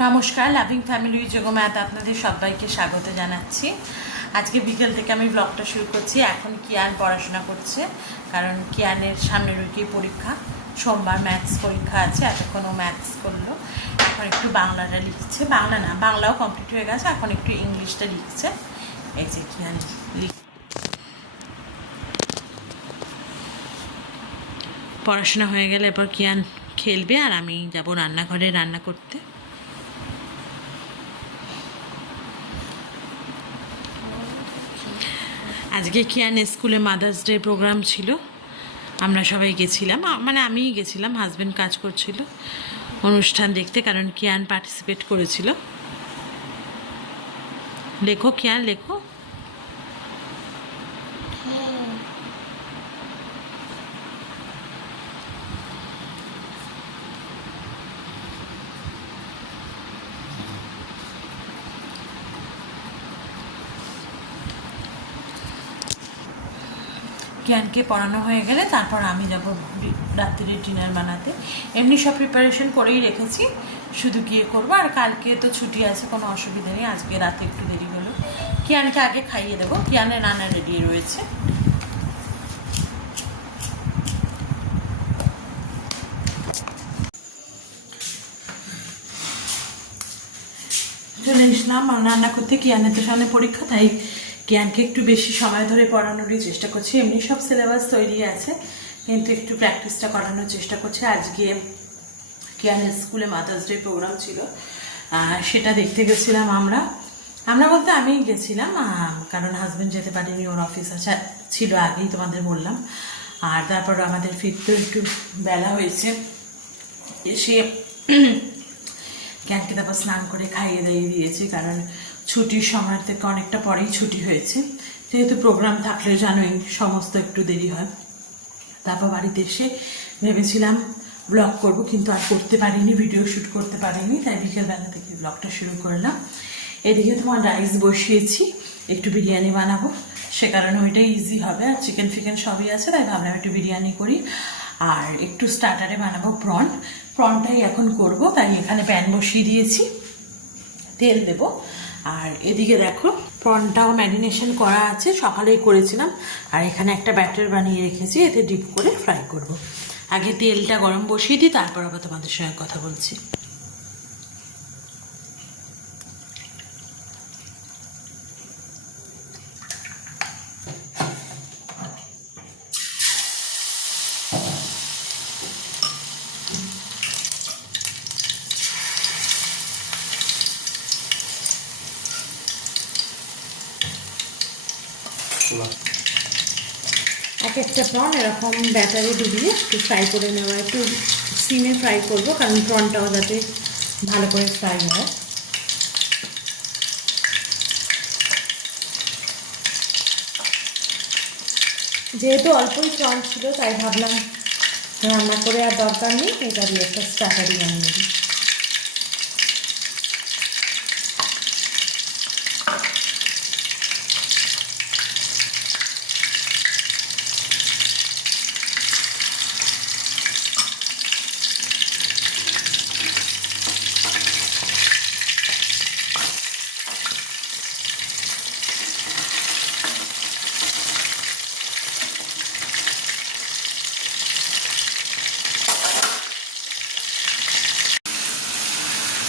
নমস্কার, loving family জগমাতে আপনাদের সবাইকে স্বাগত জানাচ্ছি। আজকে বিকেল থেকে আমি ব্লগটা শুরু করছি। এখন কিয়ান পড়াশোনা করছে, কারণ কিয়ানের সামনের উইকেই পরীক্ষা, সোমবার ম্যাথস পরীক্ষা আছে। এতক্ষণ ও ম্যাথস করলো, এখন একটু বাংলাটা লিখছে। বাংলা না, বাংলাও কমপ্লিট হয়ে গেছে, এখন একটু ইংলিশটা লিখছে। এই যে কিয়ান পড়াশোনা হয়ে গেলে এরপর কিয়ান খেলবে, আর আমি যাব রান্নাঘরে রান্না করতে। আজকে কিয়ান স্কুলে মাদার্স ডে প্রোগ্রাম ছিল, আমরা সবাই গেছিলাম, মানে আমিই গেছিলাম, হাজব্যান্ড কাজ করছিল অনুষ্ঠান দেখতে, কারণ কিয়ান পার্টিসিপেট করেছিল। লেখো কিয়ান, লেখো। কিয়ানকে পড়ানো হয়ে গেলে তারপর আমি যাব রাত্রির ডিনার বানাতে। এমনি সব প্রিপারেশন করেই রেখেছি, শুধু গিয়ে করবো। আর কালকে তো ছুটি আছে, কোনো অসুবিধা নেই। আজকে রাতে একটু দেরি হলো, কিয়ানকে আগে খাইয়ে দেবো। কিয়ানের রান্না রেডি রয়েছে। চলে এসলাম রান্না করতে। কিয়ানের তো সামনে পরীক্ষা, তাই কিয়ানকে একটু বেশি সময় ধরে পড়ানোরই চেষ্টা করছি। এমনি সব সিলেবাস তৈরি আছে, কিন্তু একটু প্র্যাকটিসটা করানোর চেষ্টা করছি। আজকে কিয়ানের স্কুলে মাদার্স ডে প্রোগ্রাম ছিল, সেটা দেখতে গেছিলাম আমরা বলতে আমিই গেছিলাম, কারণ হাজব্যান্ড যেতে পারেনি, ওর অফিস আছে ছিল আগেই তোমাদের বললাম। আর তারপর আমাদের ফিরতেও একটু বেলা হয়েছে। এসে ক্যানকে তারপর স্নান করে খাইয়ে দাইয়ে দিয়েছি, কারণ ছুটির সময় থেকে অনেকটা পরেই ছুটি হয়েছে। যেহেতু প্রোগ্রাম থাকলে জানোই সমস্ত একটু দেরি হয়। তারপর বাড়িতে এসে ভেবেছিলাম ব্লগ করব, কিন্তু আর করতে পারিনি, ভিডিও শ্যুট করতে পারিনি, তাই বিকেলবেলা থেকে ব্লগটা শুরু করলাম। এদিকে তোমার রাইস বসিয়েছি, একটু বিরিয়ানি বানাবো, সে কারণে ওইটাই ইজি হবে। আর চিকেন ফিকেন সবই আছে, তাই ভাবলাম একটু বিরিয়ানি করি। আর একটু স্টার্টারে বানাবো প্রনটাই এখন করব, তাই এখানে প্যান বসিয়ে দিয়েছি, তেল দেব। আর এদিকে দেখো প্রনটাও ম্যারিনেশন করা আছে, সকালেই করেছিলাম। আর এখানে একটা ব্যাটার বানিয়ে রেখেছি, এতে ডিপ করে ফ্রাই করব। আগে তেলটা গরম বসিয়ে দিই, তারপর আবার তোমাদের সঙ্গে কথা বলছি। এক একটা প্রন এরকম ব্যাটারে ডুবিয়ে একটু ফ্রাই করে নেওয়া, একটু সিমে ফ্রাই করবো, কারণ প্রনটাও যাতে ভালো করে ফ্রাই হয়। যেহেতু অল্পই প্রন ছিল, তাই ভাবলাম রান্না করে আর দরকার নেই, এটা দিয়ে একটা স্টার্টারই বানিয়ে দিই।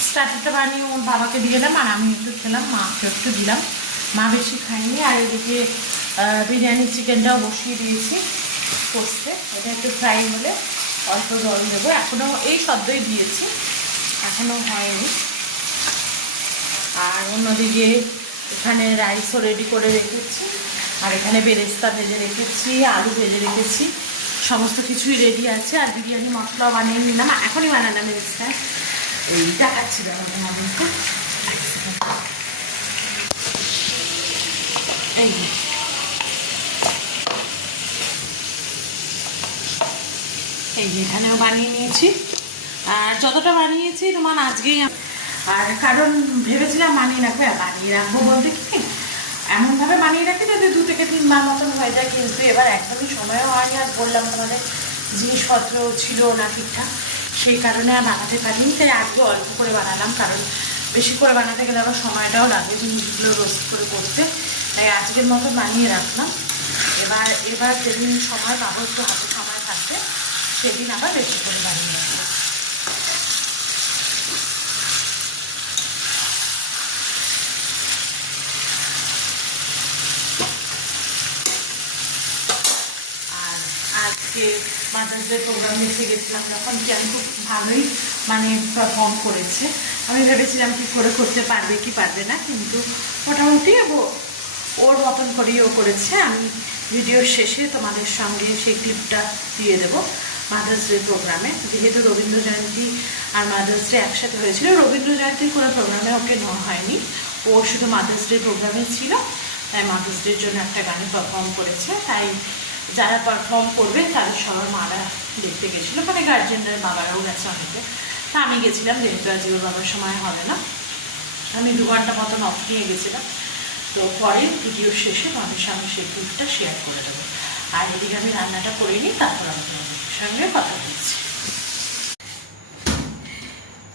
স্টার্টারটা বানিয়ে ওর বাবাকে দিয়ে দিলাম, আর আমি একটু খেলাম, মাকে একটু দিলাম। মা বেশি খায়নি। আর এদিকে বিরিয়ানি চিকেনটাও বসিয়ে দিয়েছি কষতে, এটা একটু ফ্রাই হলে অল্প জল দেবো। এখনও এই সদ্যই দিয়েছি, এখনও হয়নি। আর অন্যদিকে এখানে রাইসও রেডি করে রেখেছি, আর এখানে বেরেস্তা ভেজে রেখেছি, আলু ভেজে রেখেছি, সমস্ত কিছুই রেডি আছে। আর বিরিয়ানি মশলাও বানিয়ে নিলাম, এখনই বানালাম বেরেস্তা। এই দেখাচ্ছিল আমাদেরকে, এই যে এখানেও বানিয়ে নিয়েছি। আর যতটা বানিয়েছি তোমার আজকেই, আর কারণ ভেবেছিলাম বানিয়ে রাখবো বলতে কি এমনভাবে বানিয়ে রাখি যাতে 2 থেকে 3 বার মতন হয়ে যায়, কিন্তু এবার একদমই সময়ও হয়নি। আর বললাম তোমাদের জিনিসপত্র ছিল না ঠিকঠাক, সেই কারণে আর বানাতে পারিনি, তাই আজকে অল্প করে বানালাম, কারণ বেশি করে বানাতে গেলে আবার সময়টাও লাগবে জিনিসগুলো রোস্ট করে করতে, তাই আজকের মতো বানিয়ে রাখলাম। এবার যেদিন সময় পাবো, একটু হাতে সময় থাকবে, সেদিন আবার বেশি করে বানিয়ে রাখবো। আজকে মাদার্স ডে প্রোগ্রামে এসে গেছিলাম যখন, কি আমি খুব ভালোই মানে পারফর্ম করেছে। আমি ভেবেছিলাম কি করে করতে পারবে কি পারবে না, কিন্তু মোটামুটি ওর মতন করেই ও করেছে। আমি ভিডিওর শেষে তোমাদের সঙ্গে সেই ক্লিপটা দিয়ে দেবো মাদার্স ডে প্রোগ্রামে, যেহেতু রবীন্দ্র জয়ন্তী আর মাদার্স ডে একসাথে হয়েছিল। রবীন্দ্র জয়ন্তীর কোনো প্রোগ্রামে ওকে নেওয়া হয়নি, ও শুধু মাদার্স ডে প্রোগ্রামে ছিল, তাই মাদার্স ডের জন্য একটা গানে পারফর্ম করেছে। তাই যারা পারফর্ম করবে তাদের সবার মারা দেখতে গেছিলো, মানে গার্জেনদের বাবারাও গেছে অনেকে। তা আমি গেছিলাম, যেহেতু আজ ওর বাবার সময় হবে না, আমি 2 ঘন্টা মতন অফ নিয়ে গেছিলাম। তো পরে ভিডিওর শেষে আমাদের সঙ্গে সেই ক্লিপটা শেয়ার করে দেবো। আর এদিকে আমি রান্নাটা করে নিই, তারপর আমি তোমাদের সঙ্গে কথা বলছি।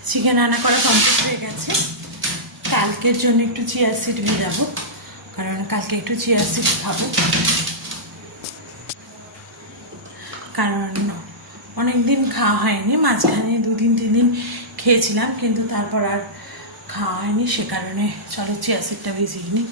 চিকেন রান্না করা কমপ্লিট হয়ে গেছে। কালকের জন্য একটু চিয়া সিড ভিজাবো, কারণ কালকে একটু চিয়া সিড খাবো, কারণ অনেক দিন খাওয়া হয়নি। মাঝখানে 2-3 দিন খেয়েছিলাম, কিন্তু তারপর আর খাওয়া হয়নি, সে কারণে চলো চিয়া সিডটা ভিজিয়ে নিই।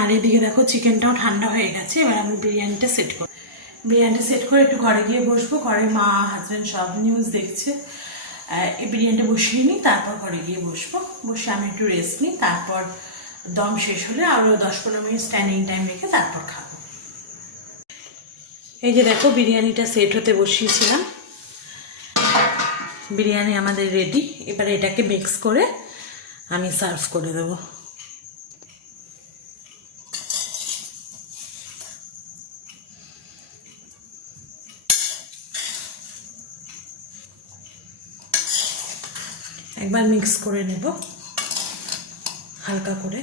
আর এদিকে দেখো চিকেনটাও ঠান্ডা হয়ে গেছে। এবার আমি বিরিয়ানিটা সেট করে একটু ঘরে গিয়ে বসবো। ঘরে মা, হাজব্যান্ড সব নিউজ দেখছে। এই বিরিয়ানিটা বসিয়ে নিই, তারপর ঘরে গিয়ে বসবো। বসে আমি একটু রেস্ট নিই, তারপর দম শেষ হলে আরও 10-15 মিনিট স্ট্যান্ডিং টাইম রেখে তারপর খাবো। এই যে দেখো বিরিয়ানিটা সেট হতে বসিয়েছিলাম, বিরিয়ানি আমাদের রেডি। এবার এটাকে মিক্স করে আমি সার্ভ করে দেবো। একবার মিক্স করে নেব হালকা করে।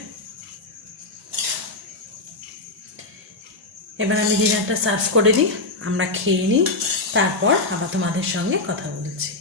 এবার আমি ডিনারটা সার্ভ করে দিই, আমরা খেয়ে নিই, তারপর আবার তোমাদের সঙ্গে কথা বলছি।